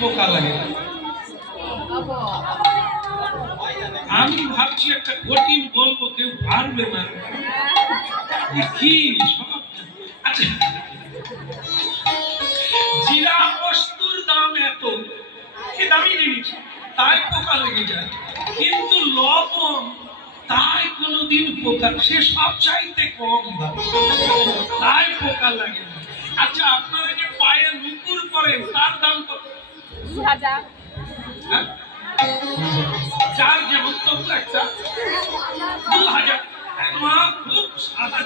পোকা লাগে না। আমি ভাবছি একটা কঠিন বলবো, কেউ পারবে না কি সব। আচ্ছা, জিরা বস্তুর দাম এত, কি দামি জিনিস, তাই পোকা লেগে যায়, কিন্তু লবণ তাই কোনোদিন পোকা, সে সব চাইতে কম দাম, তাই পোকা লাগে না। আচ্ছা, আপনারা যে পায়ে নুপুর করেন তার দাম কত? 2000। হ্যাঁ, চার যেমন তবু একটা 2000। মা খুব সাদা